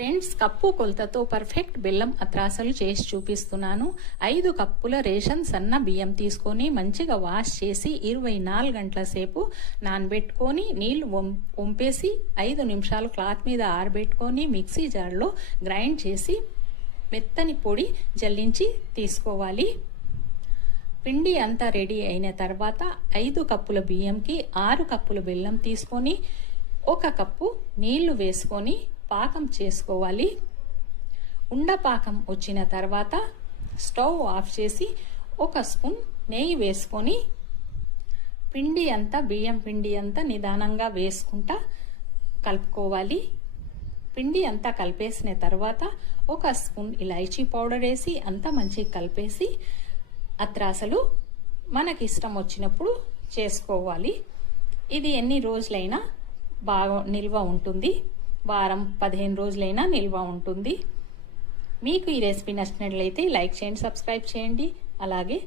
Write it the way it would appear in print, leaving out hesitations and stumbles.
Friends, cup కొలతతో perfect బెల్లం అత్రాసలు చేసి చూపిస్తున్నాను. 5 కప్పుల రేషన్ సన్న బియ్యం తీసుకొని మంచిగా వాష్ చేసి 24 గంటల సేపు నానబెట్టుకొని నీళ్లు వంపేసి 5 నిమిషాలు క్లాత్ మీద ఆరబెట్టుకొని మిక్సీ జార్లో గ్రైండ్ చేసి మెత్తని పొడి జల్లించి తీసుకోవాలి. పిండి అంతా రెడీ అయిన తర్వాత 5 కప్పుల బియ్యంకి 6 కప్పుల బెల్లం తీసుకొని 1 కప్పు నీళ్లు వేసుకొని పాకం చేసుకోవాలి. ఉండపాకం వచ్చిన తర్వాత స్టవ్ ఆఫ్ చేసి 1 స్పూన్ నెయ్యి వేసుకొని బియ్యం పిండి అంతా నిదానంగా వేసుకుంటా కలుపుకోవాలి. పిండి అంతా కలిపేసిన తర్వాత 1 స్పూన్ ఇలాచీ పౌడర్ వేసి అంతా మంచిగా కలిపేసి అత్రాసలు మనకి ఇష్టం వచ్చినప్పుడు చేసుకోవాలి. ఇది ఎన్ని రోజులైనా బాగా నిల్వ ఉంటుంది. వారం 15 రోజులైనా నిల్వ ఉంటుంది. మీకు ఈ రెసిపీ నచ్చినట్లయితే లైక్ చేయండి, సబ్స్క్రైబ్ చేయండి. అలాగే